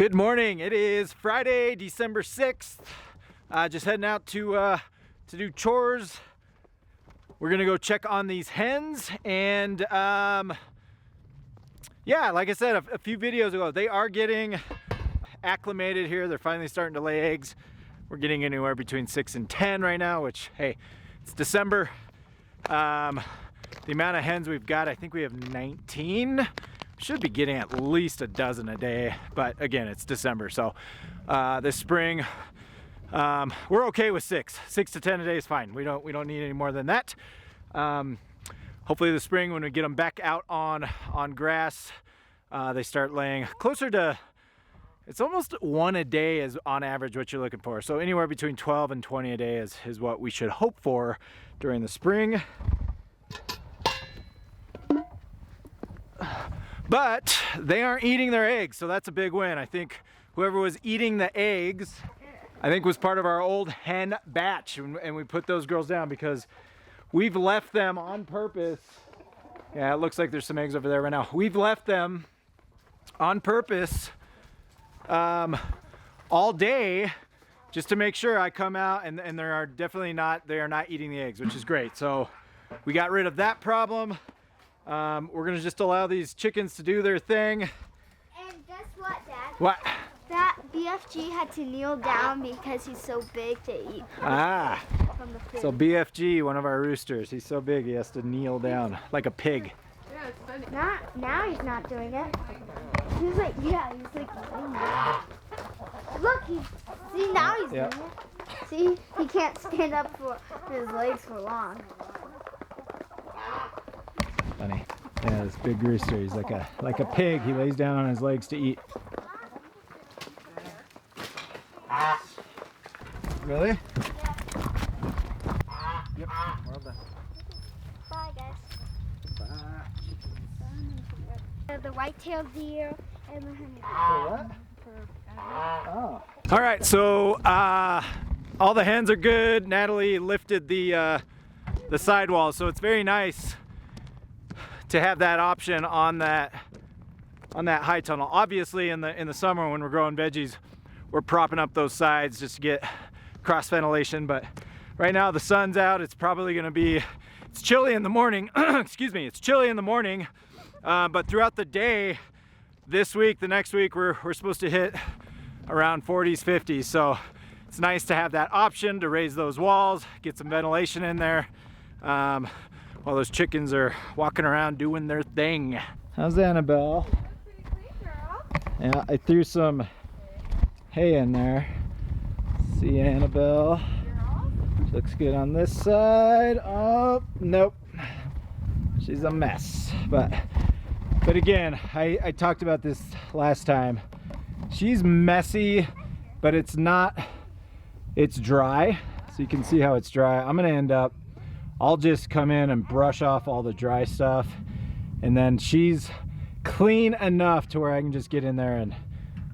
Good morning. It is Friday, December 6th. Just heading out to do chores. We're gonna go check on these hens, and yeah, like I said a few videos ago, they are getting acclimated here. They're finally starting to lay eggs. We're getting anywhere between 6 and 10 right now, which, hey, it's December. The amount of hens we've got, I think we have 19. Should be getting at least a dozen a day, but again, it's December, so this spring we're okay with 6 to 10 a day is fine. We don't need any more than that. Hopefully this spring, when we get them back out on grass, they start laying closer to, it's almost 1 a day is on average what you're looking for. So anywhere between 12 and 20 a day is what we should hope for during the spring. But they aren't eating their eggs, so that's a big win. I think whoever was eating the eggs, I think, was part of our old hen batch, and we put those girls down because we've left them on purpose. Yeah, it looks like there's some eggs over there right now. We've left them on purpose all day just to make sure I come out and they are definitely not, they are not eating the eggs, which is great. So we got rid of that problem. We're gonna just allow these chickens to do their thing. And guess what, Dad? What? That BFG had to kneel down because he's so big to eat from the food. So BFG, one of our roosters, he's so big he has to kneel down like a pig. Yeah, it's funny. Now he's not doing it. He's like, yeah, he's like, look, see, now he's doing it. See, he can't stand up for his legs for long. Funny. Yeah, this big rooster, he's like a pig. He lays down on his legs to eat. Really? Yeah. Yep. Well done. Bye, guys. Bye. The white-tailed deer and the honey. What? Oh. All right, so all the hens are good. Natalie lifted the sidewall, so it's very nice to have that option on that high tunnel. Obviously, in the summer when we're growing veggies, we're propping up those sides just to get cross ventilation. But right now the sun's out. It's probably going to be, it's chilly in the morning. Excuse me, it's chilly in the morning. But throughout the day, this week, the next week, we're supposed to hit around 40s, 50s. So it's nice to have that option to raise those walls, get some ventilation in there. While those chickens are walking around doing their thing. How's Annabelle? Pretty clean, girl. Yeah, I threw some hay in there. See Annabelle? Looks good on this side. Oh, nope. She's a mess. But again, I talked about this last time. She's messy, but it's not, it's dry. So you can see how it's dry. I'm gonna end up, I'll just come in and brush off all the dry stuff, and then she's clean enough to where I can just get in there and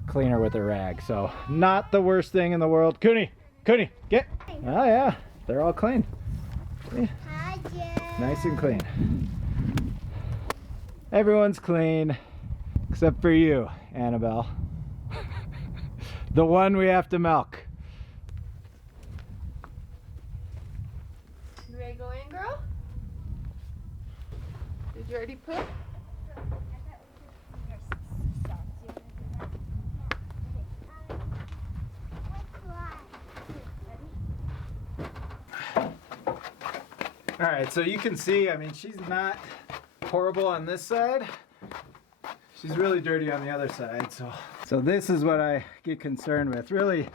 clean her with a rag. So not the worst thing in the world. Cooney, get. Oh yeah, they're all clean. Yeah. Hi, Jen. Nice and clean. Everyone's clean except for you, Annabelle. The one we have to milk. You ready to go in, girl? Did you already put? All right, so you can see, I mean, she's not horrible on this side. She's really dirty on the other side. So this is what I get concerned with. Really,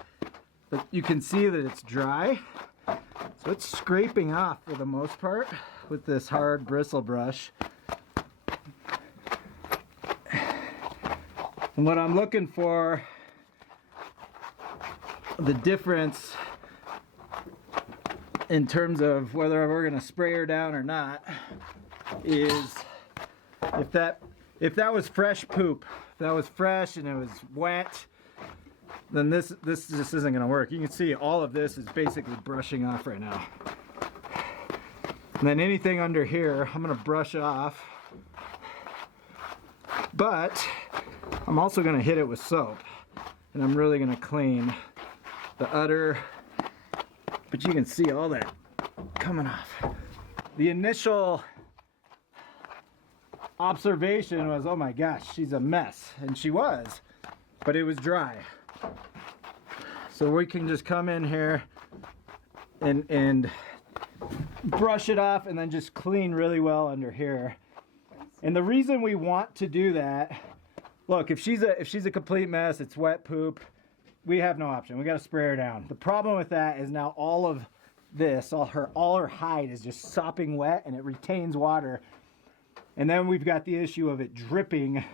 but you can see that it's dry. So it's scraping off for the most part with this hard bristle brush. And what I'm looking for, the difference in terms of whether we're gonna spray her down or not, is if that was fresh poop, if that was fresh and it was wet, then this just isn't gonna work. You can see all of this is basically brushing off right now. And then anything under here, I'm gonna brush off. But I'm also gonna hit it with soap. and I'm really gonna clean the udder, but you can see all that coming off. The initial observation was, oh my gosh, she's a mess, and she was, but it was dry. So we can just come in here and brush it off and then just clean really well under here. And the reason we want to do that, look, if she's a complete mess, it's wet poop, we have no option. We got to spray her down. The problem with that is now all of this, all her hide is just sopping wet and it retains water. And then we've got the issue of it dripping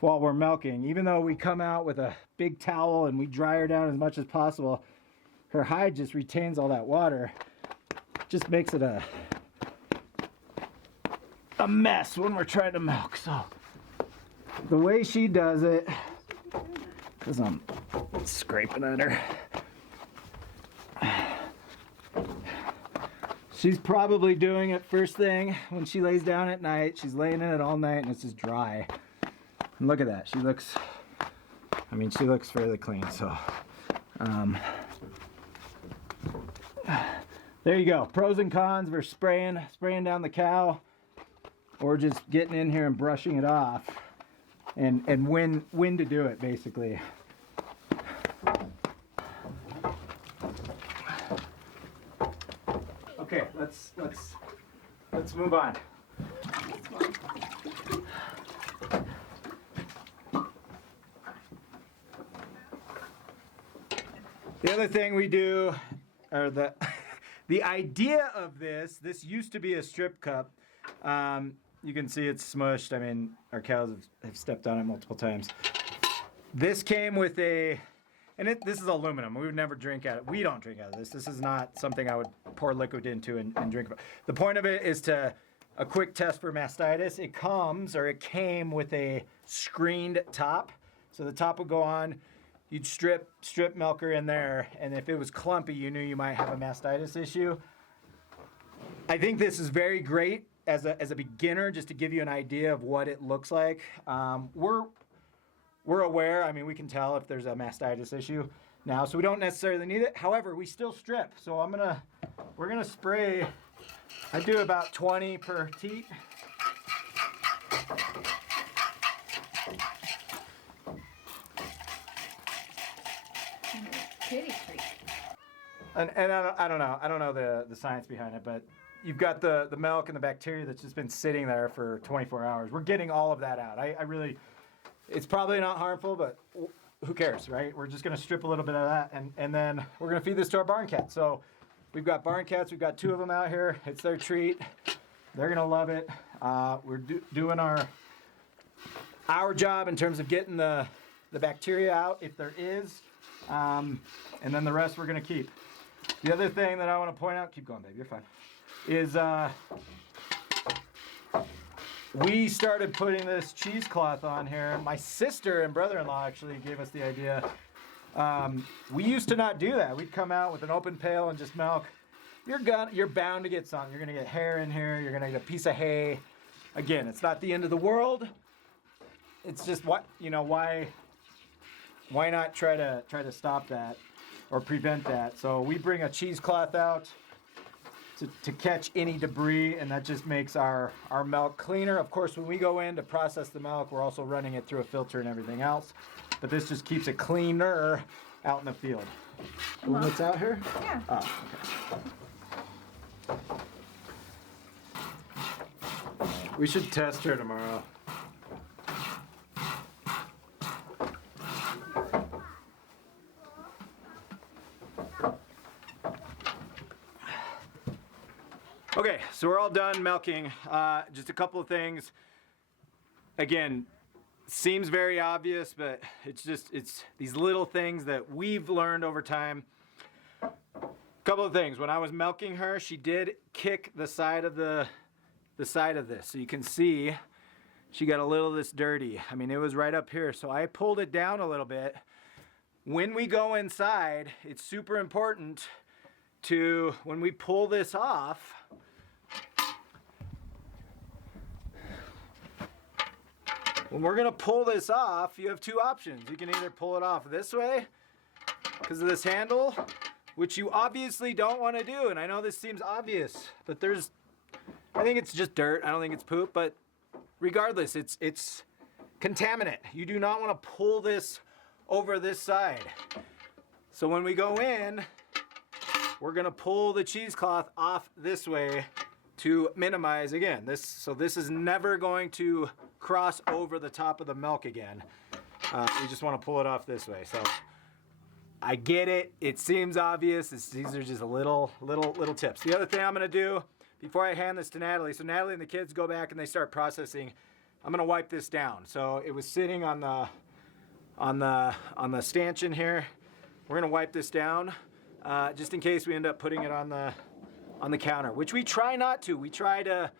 while we're milking. Even though we come out with a big towel and we dry her down as much as possible, her hide just retains all that water. Just makes it a mess when we're trying to milk. So the way she does it, because I'm scraping at her, she's probably doing it first thing when she lays down at night. She's laying in it all night and it's just dry. And look at that. She looks fairly clean. So there you go. Pros and cons for spraying down the cow, or just getting in here and brushing it off, and when to do it, basically. Okay, let's move on. The other thing we do, or the idea of this used to be a strip cup. You can see it's smushed. I mean, our cows have stepped on it multiple times. This came with this is aluminum. We would never drink out of it. We don't drink out of this. This is not something I would pour liquid into and drink. The point of it is a quick test for mastitis. It came with a screened top. So the top would go on. You'd strip milker in there, and if it was clumpy, you knew you might have a mastitis issue. I think this is very great as a beginner, just to give you an idea of what it looks like. We're aware. I mean, we can tell if there's a mastitis issue now, so we don't necessarily need it. However, we still strip. So we're gonna spray. I do about 20 per teat. Kitty treat. And I don't know the science behind it, but you've got the milk and the bacteria that's just been sitting there for 24 hours. We're getting all of that out. I really, it's probably not harmful, but who cares, right? We're just gonna strip a little bit of that, and then we're gonna feed this to our barn cats. So we've got barn cats. We've got 2 of them out here. It's their treat. They're gonna love it. We're doing our job in terms of getting the bacteria out if there is. And then the rest we're gonna keep. The other thing that I want to point out, keep going, babe, you're fine, is we started putting this cheesecloth on here. My sister and brother-in-law actually gave us the idea. We used to not do that. We'd come out with an open pail and just milk. You're bound to get something. You're gonna get hair in here. You're gonna get a piece of hay. Again, it's not the end of the world. It's just why not try to stop that or prevent that? So we bring a cheesecloth out to catch any debris, and that just makes our milk cleaner. Of course, when we go in to process the milk, we're also running it through a filter and everything else. But this just keeps it cleaner out in the field. When it's out here? Yeah. Oh, okay. We should test her tomorrow. Okay, so we're all done milking. Just a couple of things. Again, seems very obvious, but it's these little things that we've learned over time. Couple of things. When I was milking her, she did kick the side of the side of this. So you can see she got a little of this dirty. I mean, it was right up here. So I pulled it down a little bit. When we go inside, it's super important to, when we pull this off, When we're gonna pull this off, you have two options. You can either pull it off this way because of this handle, which you obviously don't want to do. And I know this seems obvious, but I think it's just dirt. I don't think it's poop, but regardless, it's contaminant. You do not want to pull this over this side. So when we go in, we're gonna pull the cheesecloth off this way to minimize, again, this. So this is never going to cross over the top of the milk again. We just want to pull it off this way. So I get it. It seems obvious. These are just little tips. The other thing I'm going to do before I hand this to Natalie, so Natalie and the kids go back and they start processing, I'm going to wipe this down. So it was sitting on the stanchion here. We're going to wipe this down just in case we end up putting it on the counter, which we try not to. We try to,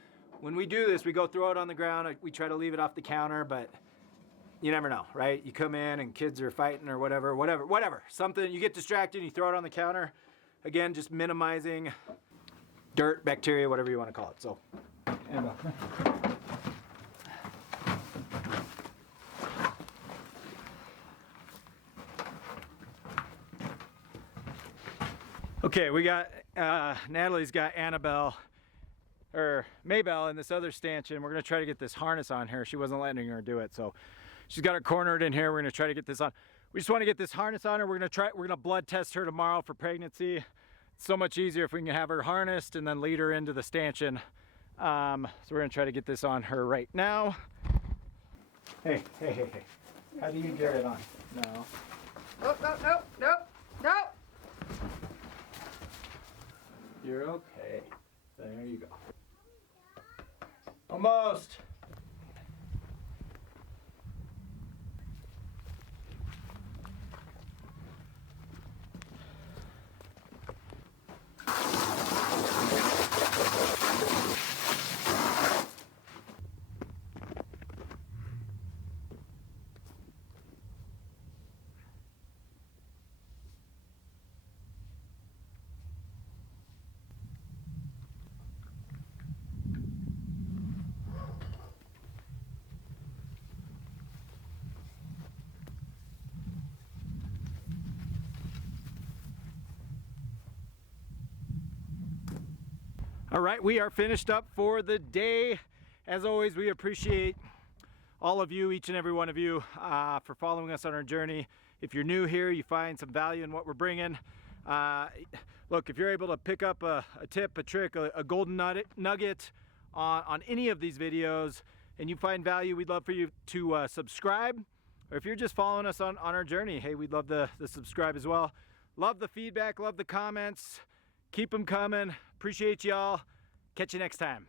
when we do this, we go throw it on the ground. We try to leave it off the counter, but you never know, right? You come in and kids are fighting or whatever. Something, you get distracted and you throw it on the counter. Again, just minimizing dirt, bacteria, whatever you want to call it. So, okay, we got, Natalie's got Maebelle in this other stanchion. We're gonna try to get this harness on her. She wasn't letting her do it, so she's got her cornered in here. We're gonna try to get this on. We just want to get this harness on her. We're gonna blood test her tomorrow for pregnancy. It's so much easier if we can have her harnessed and then lead her into the stanchion. So we're gonna try to get this on her right now. Hey. How do you get it on? No. No. You're okay. There you go. Almost. All right, we are finished up for the day. As always, we appreciate all of you, each and every one of you, for following us on our journey. If you're new here, you find some value in what we're bringing. Look, if you're able to pick up a tip, a trick, a golden nugget on any of these videos and you find value, we'd love for you to subscribe. Or if you're just following us on our journey, hey, we'd love the subscribe as well. Love the feedback, love the comments. Keep them coming. Appreciate y'all. Catch you next time.